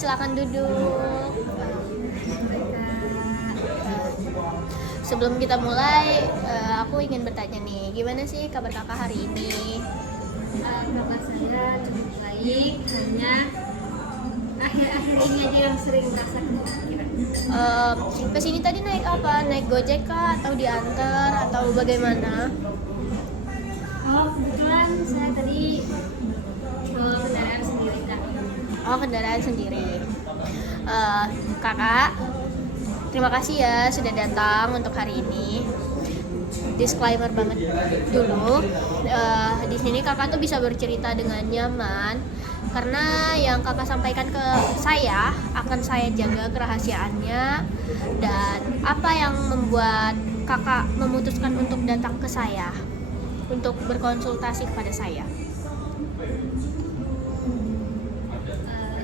silakan duduk. Sebelum kita mulai, aku ingin bertanya nih, gimana sih kabar kakak hari ini? Kabar saya cukup baik, hanya akhir-akhir ini aja yang sering merasa kepikiran. Kesini tadi naik apa? Naik Gojek kah? Atau diantar? Atau bagaimana? Kebetulan saya tadi bawa kendaraan sendiri, Kak. Oh, kendaraan sendiri. Kakak, terima kasih ya sudah datang untuk hari ini. Disclaimer banget dulu, di sini kakak tuh bisa bercerita dengan nyaman karena yang kakak sampaikan ke saya akan saya jaga kerahasiaannya. Dan apa yang membuat kakak memutuskan untuk datang ke saya untuk berkonsultasi kepada saya?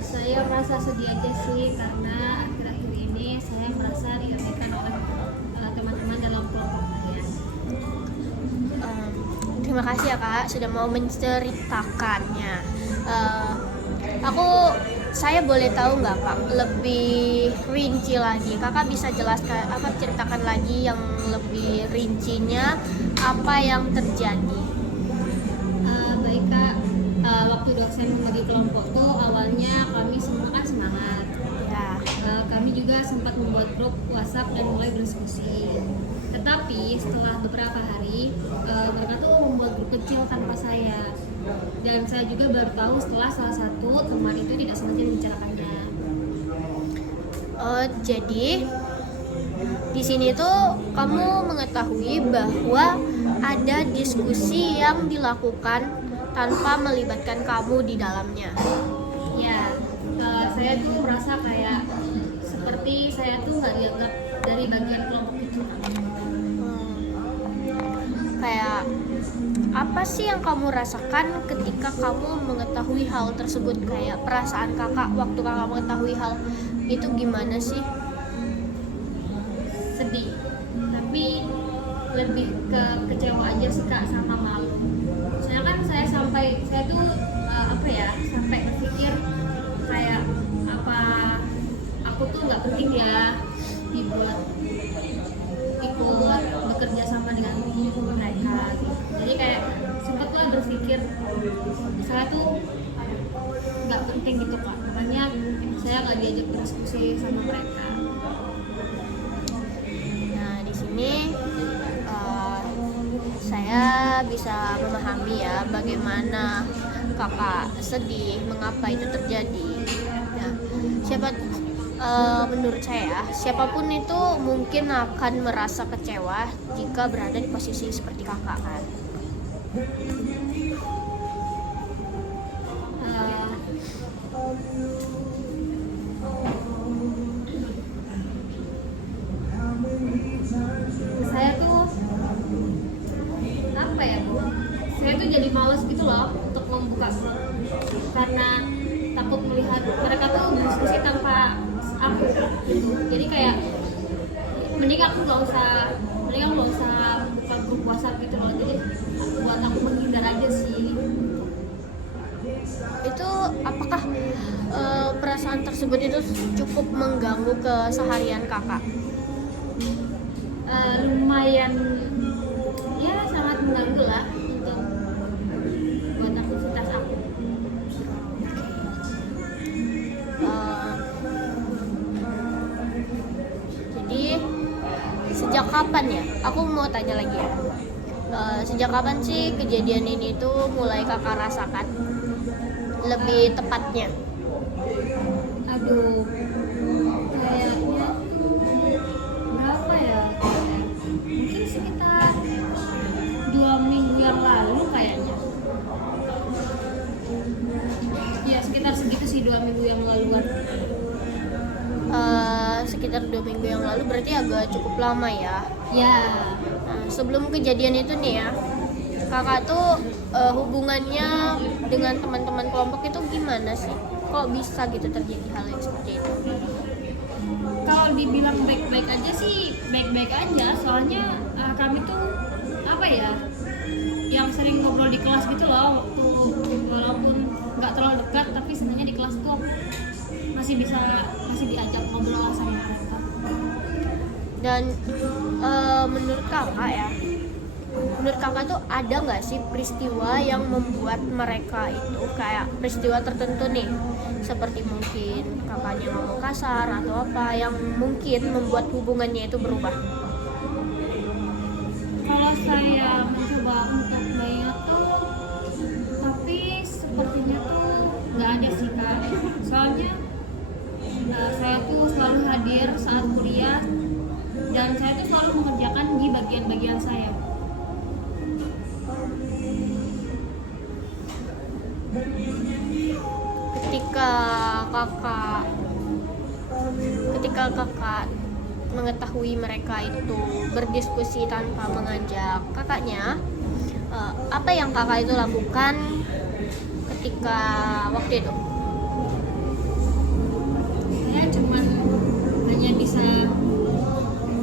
Saya merasa sedih aja sih karena akhir-akhir ini saya merasa diabaikan oleh teman-teman dalam kelompok saya. Terima kasih ya kak sudah mau menceritakannya. Saya boleh tahu nggak kak lebih rinci lagi? Kakak bisa jelaskan, ceritakan lagi yang lebih rincinya apa yang terjadi? Baik, Kak. Waktu dosen membagi kelompok tuh awalnya kami semua kan semangat. Ya. Kami juga sempat membuat grup WhatsApp dan mulai berdiskusi. Tetapi setelah beberapa hari, mereka tuh membuat grup kecil tanpa saya. Dan saya juga baru tahu setelah salah satu teman itu tidak sengaja membicarakannya. Jadi di sini tuh kamu mengetahui bahwa ada diskusi yang dilakukan tanpa melibatkan kamu di dalamnya. Ya, saya tuh merasa kayak seperti saya tuh nggak dianggap dari bagian kelompok itu. Kayak apa sih yang kamu rasakan ketika kamu mengetahui hal tersebut? Kayak perasaan kakak waktu kakak mengetahui hal itu gimana sih? Sedih, tapi lebih ke kecewa aja sih Kak, sama malu. Soalnya kan saya tuh sampai berpikir kayak apa aku tuh nggak penting ya dibuat ikut bekerja sama dengan mereka gitu. Jadi kayak sempat lah berpikir saya tuh nggak penting gitu Kak, makanya saya nggak diajak berdiskusi sama mereka. Nah di sini saya bisa memahami ya bagaimana kakak sedih, mengapa itu terjadi. Nah, menurut saya siapapun itu mungkin akan merasa kecewa jika berada di posisi seperti kakak kan. Saya tuh apa ya Bu? Saya tuh jadi malas gitu loh untuk membuka grup karena takut melihat mereka tuh berdiskusi tanpa aku gitu. Jadi kayak mending aku nggak usah buka grup WhatsApp gitu loh. Jadi buat aku menghindar aja sih. Itu apakah perasaan tersebut itu cukup mengganggu keseharian kakak? Lumayan ya sangat mengganggu lah untuk buat aktivitas aku. Jadi sejak kapan ya? Aku mau tanya lagi ya. Sejak kapan sih kejadian ini tuh mulai kakak rasakan? Lebih tepatnya? Aduh, kayaknya tuh berapa ya? Mungkin sekitar 2 minggu yang lalu kayaknya. Ya sekitar segitu sih, 2 minggu yang laluan. Sekitar 2 minggu yang lalu berarti agak cukup lama ya. Ya, Nah, sebelum kejadian itu nih ya, kakak tuh hubungannya dengan teman-teman kelompok itu gimana sih? Kok bisa gitu terjadi hal yang seperti itu? kalau dibilang baik-baik aja sih baik-baik aja. Soalnya kami tuh apa ya, yang sering ngobrol di kelas gitu loh. Waktu walaupun nggak terlalu dekat, tapi sebenarnya di kelas tuh aku masih diajak ngobrol sama mereka. Dan menurut kakak tuh ada nggak sih peristiwa yang membuat mereka itu kayak peristiwa tertentu nih, seperti mungkin kakaknya ngomong kasar atau apa yang mungkin membuat hubungannya itu berubah? Kalau saya mencoba untuk bayar tuh, tapi sepertinya tuh nggak ada sih kak. Soalnya saya tuh selalu hadir saat kuliah dan saya tuh selalu mengerjakan di bagian-bagian saya. Ketika kakak mengetahui mereka itu berdiskusi tanpa mengajak kakaknya, apa yang kakak itu lakukan ketika waktu itu? Saya cuman hanya bisa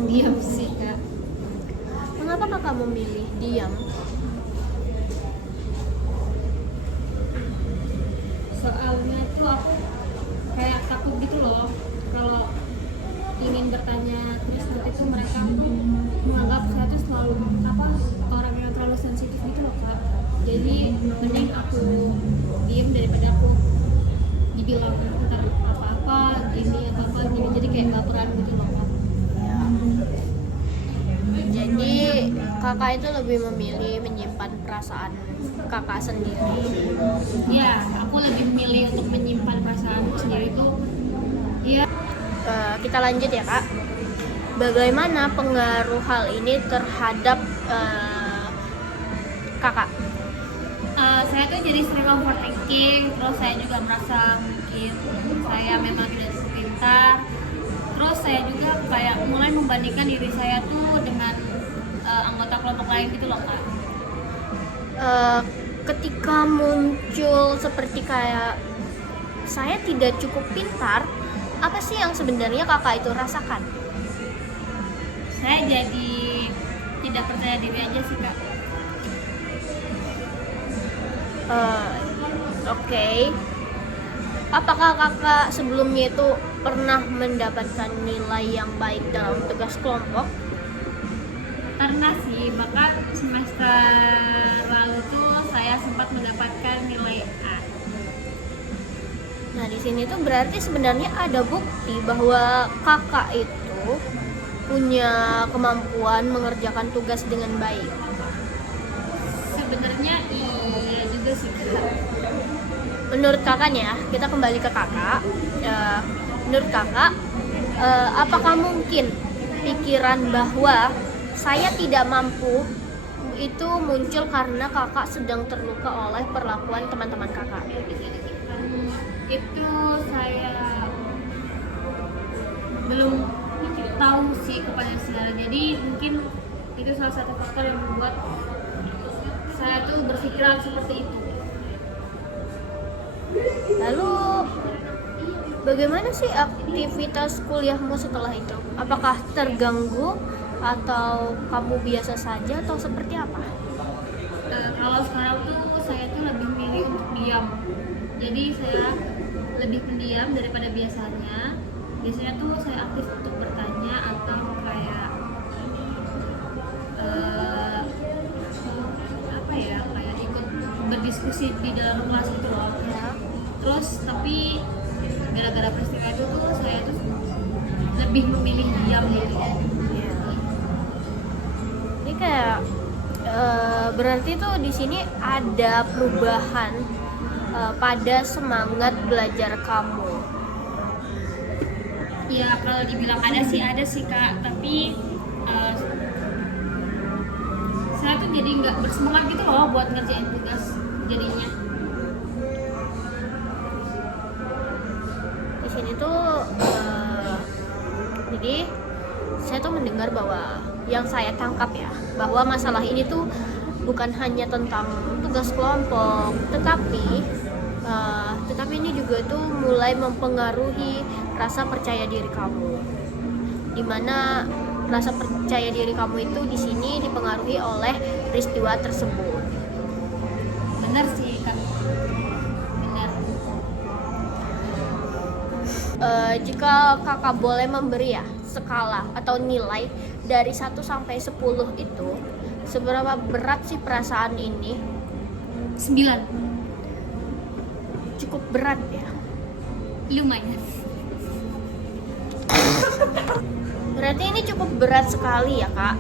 diam sih kak. Mengapa kakak memilih diam? Soalnya tuh aku kayak takut gitu loh kalau ingin bertanya, terus nanti tuh mereka tuh menganggap saya tuh selalu orang yang terlalu sensitif gitu loh kak. Jadi mending aku diem daripada aku dibilang ntar apa-apa gini apa-apa gini, jadi kayak baperan gitu loh kak. Jadi kakak itu lebih memilih menyimpan perasaan kakak sendiri. Ya, aku lebih memilih untuk menyimpan perasaanku sendiri tuh. Iya. Kita lanjut ya kak. Bagaimana pengaruh hal ini terhadap kakak? Saya tuh jadi sering overthinking, terus saya juga merasa mungkin saya memang tidak pintar. Terus saya juga kayak mulai membandingkan diri saya tuh dengan anggota kelompok lain gitu loh kak. Ketika muncul seperti kayak saya tidak cukup pintar, apa sih yang sebenarnya kakak itu rasakan? Saya jadi tidak percaya diri aja sih kak. Oke. Apakah kakak sebelumnya itu pernah mendapatkan nilai yang baik dalam tugas kelompok? Karena sih bahkan semester lalu tuh saya sempat mendapatkan nilai A. Nah, di sini tuh berarti sebenarnya ada bukti bahwa kakak itu punya kemampuan mengerjakan tugas dengan baik. Sebenarnya iya juga sih kak. Menurut kakaknya, kita kembali ke kakak. Menurut kakak, apakah mungkin pikiran bahwa saya tidak mampu itu muncul karena kakak sedang terluka oleh perlakuan teman-teman kakak? Itu saya belum tahu sih kepada saya. Jadi mungkin itu salah satu faktor yang membuat saya tuh berpikiran seperti itu. Lalu bagaimana sih aktivitas kuliahmu setelah itu? Apakah terganggu atau kamu biasa saja atau seperti apa? Kalau sekarang tuh saya tuh lebih milih untuk diam. Jadi saya lebih pendiam daripada biasanya. Biasanya tuh saya aktif untuk bertanya atau kayak kayak ikut berdiskusi di dalam kelas itu loh. Ya. Terus tapi gara-gara peristiwa itu tuh saya tuh lebih memilih diam gitu. Ini kayak berarti tuh di sini ada perubahan pada semangat belajar kamu. Ya kalau dibilang ada sih kak, tapi saya tuh jadi nggak bersemangat gitu loh buat ngerjain tugas jadinya. Di sini tuh jadi saya tuh mendengar bahwa yang saya tangkap ya, bahwa masalah ini tuh bukan hanya tentang tugas kelompok, tetapi ini juga tuh mulai mempengaruhi rasa percaya diri kamu, dimana rasa percaya diri kamu itu di sini dipengaruhi oleh peristiwa tersebut. Benar sih kak, benar. Jika kakak boleh memberi ya skala atau nilai dari 1 sampai 10 itu, seberapa berat sih perasaan ini? 9. Cukup berat ya. Lumayan. Berarti ini cukup berat sekali ya kak.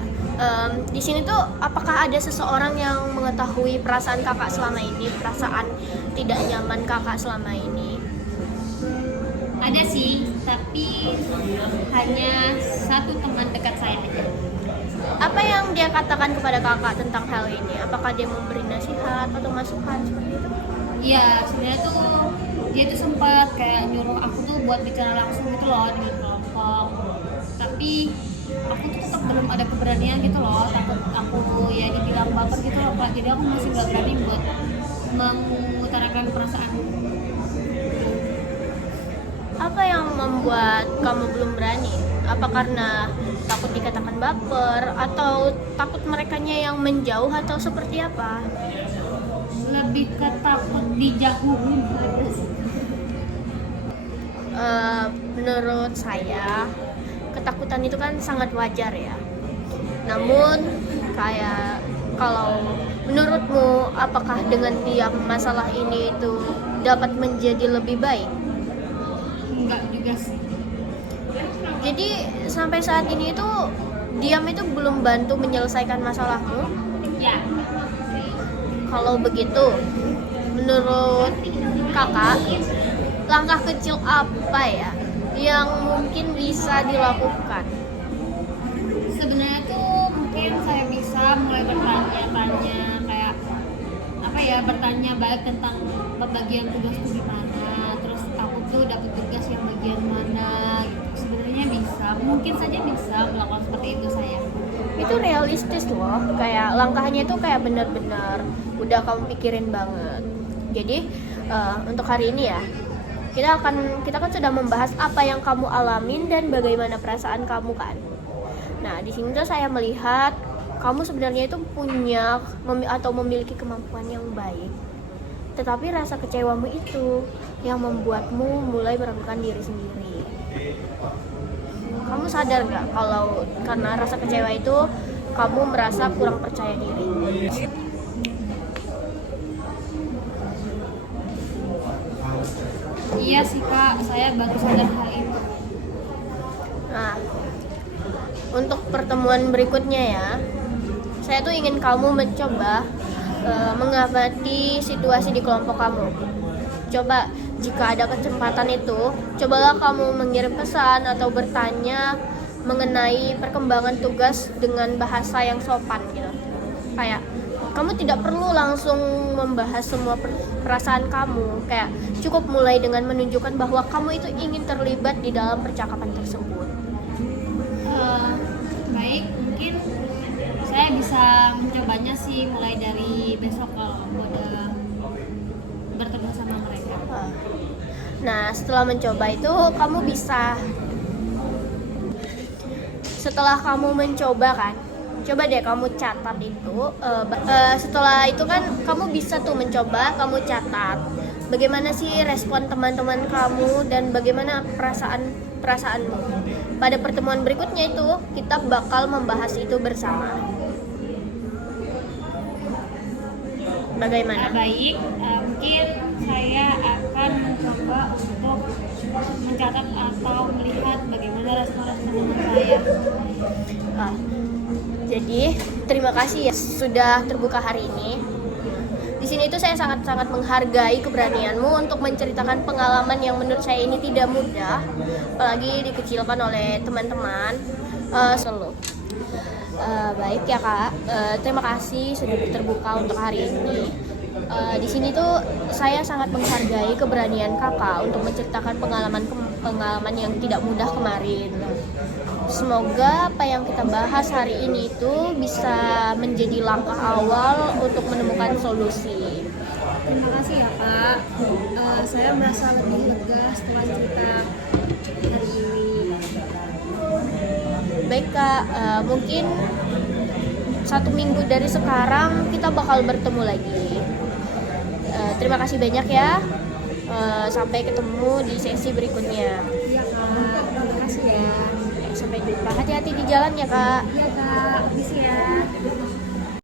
Di sini tuh apakah ada seseorang yang mengetahui perasaan kakak selama ini, perasaan tidak nyaman kakak selama ini? Ada sih, tapi hanya satu teman dekat saya aja. Apa yang dia katakan kepada kakak tentang hal ini? Apakah dia memberi nasihat atau masukan seperti itu? Iya, sebenarnya tuh dia tuh sempat kayak nyuruh aku tuh buat bicara langsung gitu loh dengan kelompok. Tapi aku tuh tetap belum ada keberanian gitu loh, takut aku ya dibilang baper gitu loh Pak. Jadi aku masih nggak berani buat mengutarakan perasaan. Apa yang membuat kamu belum berani? Apa karena takut dikatakan baper atau takut merekanya yang menjauh atau seperti apa? Lebih ke takut dijauhin. Menurut saya ketakutan itu kan sangat wajar ya. Namun kayak kalau menurutmu apakah dengan diam masalah ini itu dapat menjadi lebih baik? Enggak juga sih. Jadi sampai saat ini itu diam itu belum bantu menyelesaikan masalahmu? Ya, Kalau begitu, menurut kakak, langkah kecil apa ya yang mungkin bisa dilakukan? sebenarnya tuh mungkin saya bisa mulai bertanya-tanya kayak apa ya, bertanya balik tentang pembagian tugas tuh gimana, terus aku tuh dapat tugas yang bagian mana gitu. Sebenarnya bisa, mungkin saja bisa melakukan seperti itu saya. Itu realistis loh, kayak langkahnya itu kayak benar-benar udah kamu pikirin banget. Jadi untuk hari ini ya kita kan sudah membahas apa yang kamu alamin dan bagaimana perasaan kamu kan. Nah di sini tuh saya melihat kamu sebenarnya itu punya atau memiliki kemampuan yang baik, tetapi rasa kecewamu itu yang membuatmu mulai meragukan diri sendiri. Kamu sadar nggak kalau karena rasa kecewa itu kamu merasa kurang percaya diri? Iya sih Kak, saya baru sadar hal itu. Nah, untuk pertemuan berikutnya ya, saya tuh ingin kamu mencoba mengamati situasi di kelompok kamu. Coba jika ada kesempatan itu, cobalah kamu mengirim pesan atau bertanya mengenai perkembangan tugas dengan bahasa yang sopan gitu. Kayak kamu tidak perlu langsung membahas semua perasaan kamu, kayak cukup mulai dengan menunjukkan bahwa kamu itu ingin terlibat di dalam percakapan tersebut. Baik, mungkin saya bisa mencobanya sih mulai dari besok kalau aku udah bertemu sama mereka. Nah, setelah mencoba itu kamu bisa, setelah kamu mencoba kan, coba deh kamu catat itu. Setelah itu kan kamu bisa tuh mencoba, kamu catat bagaimana sih respon teman-teman kamu dan bagaimana perasaanmu. Pada pertemuan berikutnya itu kita bakal membahas itu bersama. Bagaimana? Baik, mungkin saya akan mencoba untuk mencatat atau melihat bagaimana respon-respon teman saya. Jadi terima kasih ya sudah terbuka hari ini. Di sini itu saya sangat-sangat menghargai keberanianmu untuk menceritakan pengalaman yang menurut saya ini tidak mudah, apalagi dikecilkan oleh teman-teman. Selalu. Baik ya kak, terima kasih sudah terbuka untuk hari ini. Di sini tuh saya sangat menghargai keberanian kakak untuk menceritakan pengalaman yang tidak mudah kemarin. Semoga apa yang kita bahas hari ini itu bisa menjadi langkah awal untuk menemukan solusi. Terima kasih ya Kak. Saya merasa lebih lega setelah cerita hari ini. Baik kak, mungkin 1 minggu dari sekarang kita bakal bertemu lagi. Terima kasih banyak ya. Sampai ketemu di sesi berikutnya. Iya kak, terima kasih ya. Sampai jumpa. Hati-hati di jalan ya kak. Iya kak, bisa ya.